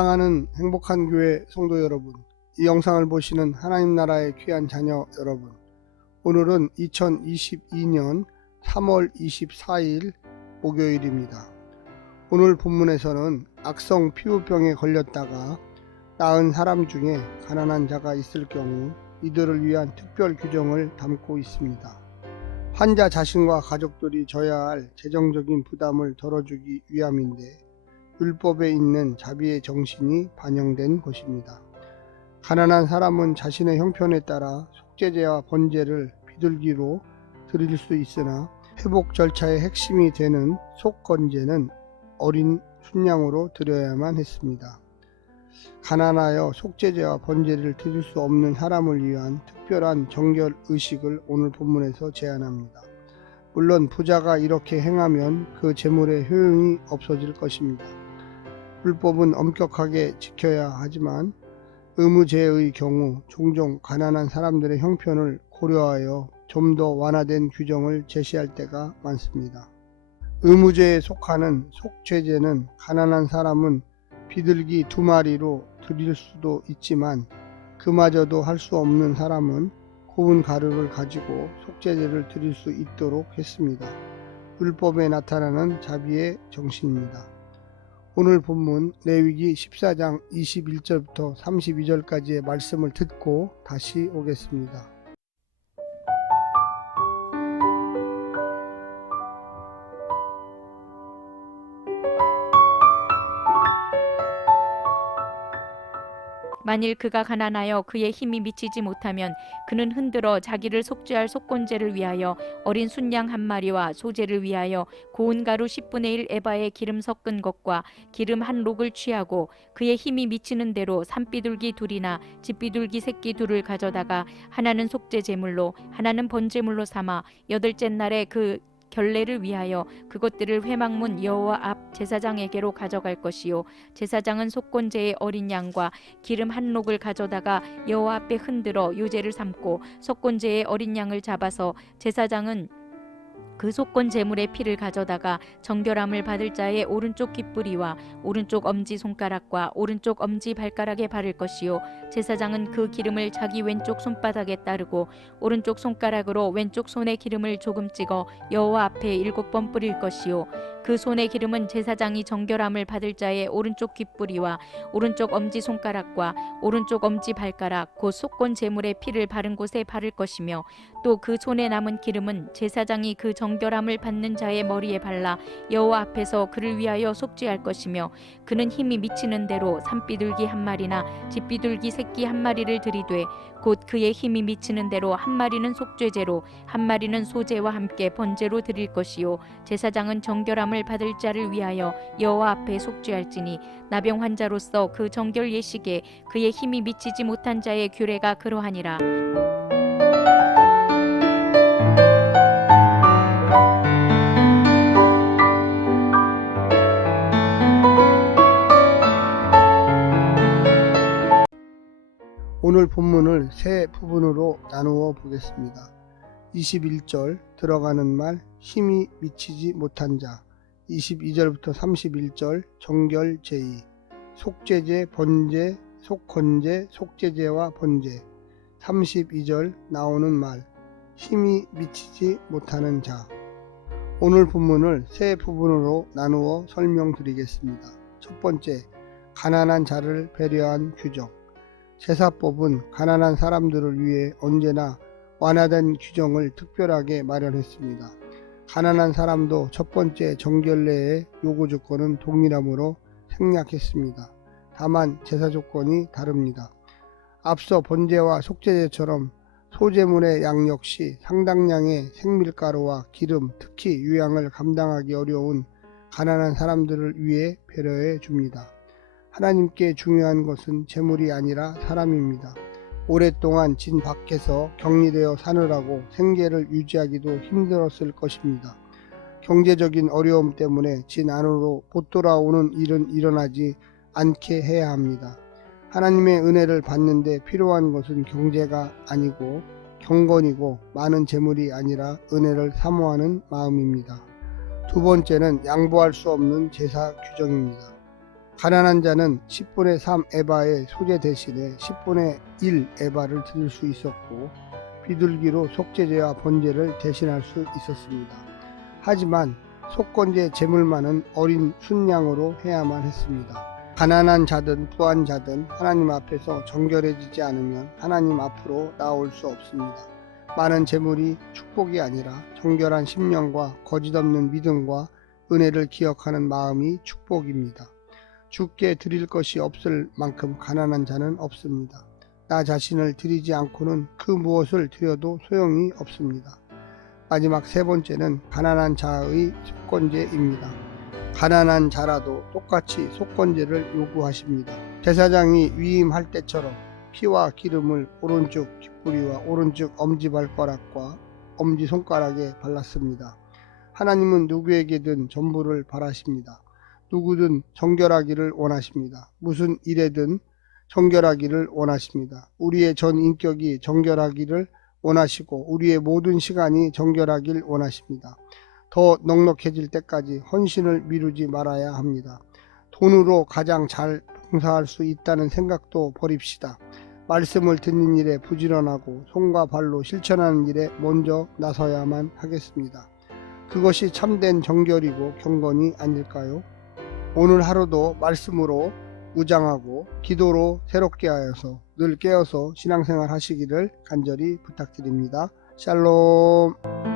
사랑하는 행복한 교회 성도 여러분, 이 영상을 보시는 하나님 나라의 귀한 자녀 여러분, 오늘은 2022년 3월 24일 목요일입니다. 오늘 본문에서는 악성 피부병에 걸렸다가 나은 사람 중에 가난한 자가 있을 경우 이들을 위한 특별 규정을 담고 있습니다. 환자 자신과 가족들이 져야 할 재정적인 부담을 덜어주기 위함인데 율법에 있는 자비의 정신이 반영된 것입니다. 가난한 사람은 자신의 형편에 따라 속죄제와 번제를 비둘기로 드릴 수 있으나 회복 절차의 핵심이 되는 속건제는 어린 순양으로 드려야만 했습니다. 가난하여 속죄제와 번제를 드릴 수 없는 사람을 위한 특별한 정결 의식을 오늘 본문에서 제안합니다. 물론 부자가 이렇게 행하면 그 재물의 효용이 없어질 것입니다. 율법은 엄격하게 지켜야 하지만 의무제의 경우 종종 가난한 사람들의 형편을 고려하여 좀 더 완화된 규정을 제시할 때가 많습니다. 의무제에 속하는 속죄제는 가난한 사람은 비둘기 2마리로 드릴 수도 있지만 그마저도 할 수 없는 사람은 고운 가루를 가지고 속죄제를 드릴 수 있도록 했습니다. 율법에 나타나는 자비의 정신입니다. 오늘 본문 레위기 14장 21절부터 32절까지의 말씀을 듣고 다시 오겠습니다. 만일 그가 가난하여 그의 힘이 미치지 못하면 그는 흔들어 자기를 속죄할 속건제를 위하여 어린 순양 1마리와 소제를 위하여 고운 가루 10분의 1 에바의 기름 섞은 것과 기름 1록을 취하고 그의 힘이 미치는 대로 산비둘기 2이나 집비둘기 새끼 2를 가져다가 하나는 속죄 제물로 하나는 번제물로 삼아 8째 날에 그 결례를 위하여 그것들을 회막문 여호와 앞 제사장에게로 가져갈 것이요 제사장은 속건제의 어린 양과 기름 1록을 가져다가 여호와 앞에 흔들어 요제를 삼고 속건제의 어린 양을 잡아서 제사장은 그 속건 제물의 피를 가져다가 정결함을 받을 자의 오른쪽 귓뿌리와 오른쪽 엄지 손가락과 오른쪽 엄지 발가락에 바를 것이요 제사장은 그 기름을 자기 왼쪽 손바닥에 따르고 오른쪽 손가락으로 왼쪽 손에 기름을 조금 찍어 여호와 앞에 7번 뿌릴 것이요 그 손의 기름은 제사장이 정결함을 받을 자의 오른쪽 귓뿌리와 오른쪽 엄지 손가락과 오른쪽 엄지 발가락 곧 속건 제물의 피를 바른 곳에 바를 것이며 또 그 손에 남은 기름은 제사장이 그 정결함을 받는 자의 머리에 발라 여호와 앞에서 그를 위하여 속죄할 것이며 그는 힘이 미치는 대로 산비둘기 1마리나 집비둘기 새끼 1마리를 들이되 곧 그의 힘이 미치는 대로 1마리는 속죄제로 1마리는 소제와 함께 번제로 드릴 것이요 제사장은 정결함을 받을 자를 위하여 여호와 앞에 속죄할지니 나병 환자로서 그 정결 예식에 그의 힘이 미치지 못한 자의 규례가 그러하니라. 오늘 본문을 세 부분으로 나누어 보겠습니다. 21절 들어가는 말 힘이 미치지 못한 자, 22절부터 31절 정결 제의, 속죄제, 번제, 속건제, 속죄제와 번제, 32절 나오는 말 힘이 미치지 못하는 자. 오늘 본문을 세 부분으로 나누어 설명드리겠습니다. 첫 번째, 가난한 자를 배려한 규정. 제사법은 가난한 사람들을 위해 언제나 완화된 규정을 특별하게 마련했습니다. 가난한 사람도 첫 번째 정결례의 요구 조건은 동일하므로 생략했습니다. 다만 제사 조건이 다릅니다. 앞서 번제와 속죄제처럼 소제물의 양 역시 상당량의 생밀가루와 기름, 특히 유양을 감당하기 어려운 가난한 사람들을 위해 배려해 줍니다. 하나님께 중요한 것은 재물이 아니라 사람입니다. 오랫동안 진 밖에서 격리되어 사느라고 생계를 유지하기도 힘들었을 것입니다. 경제적인 어려움 때문에 진 안으로 못 돌아오는 일은 일어나지 않게 해야 합니다. 하나님의 은혜를 받는데 필요한 것은 경제가 아니고 경건이고 많은 재물이 아니라 은혜를 사모하는 마음입니다. 두 번째는 양보할 수 없는 제사 규정입니다. 가난한 자는 10분의 3 에바의 소재 대신에 10분의 1 에바를 드릴 수 있었고 비둘기로 속죄제와 번제를 대신할 수 있었습니다. 하지만 속건제 제물만은 어린 순양으로 해야만 했습니다. 가난한 자든 부한 자든 하나님 앞에서 정결해지지 않으면 하나님 앞으로 나올 수 없습니다. 많은 제물이 축복이 아니라 정결한 심령과 거짓없는 믿음과 은혜를 기억하는 마음이 축복입니다. 주께 드릴 것이 없을 만큼 가난한 자는 없습니다. 나 자신을 드리지 않고는 그 무엇을 드려도 소용이 없습니다. 마지막 세 번째는 가난한 자의 속건제입니다. 가난한 자라도 똑같이 속건제를 요구하십니다. 제사장이 위임할 때처럼 피와 기름을 오른쪽 귓부리와 오른쪽 엄지발가락과 엄지손가락에 발랐습니다. 하나님은 누구에게든 전부를 바라십니다. 누구든 정결하기를 원하십니다. 무슨 일에든 정결하기를 원하십니다. 우리의 전 인격이 정결하기를 원하시고 우리의 모든 시간이 정결하길 원하십니다. 더 넉넉해질 때까지 헌신을 미루지 말아야 합니다. 돈으로 가장 잘 봉사할 수 있다는 생각도 버립시다. 말씀을 듣는 일에 부지런하고 손과 발로 실천하는 일에 먼저 나서야만 하겠습니다. 그것이 참된 정결이고 경건이 아닐까요? 오늘 하루도 말씀으로 무장하고 기도로 새롭게 하여서 늘 깨어서 신앙생활 하시기를 간절히 부탁드립니다. 샬롬.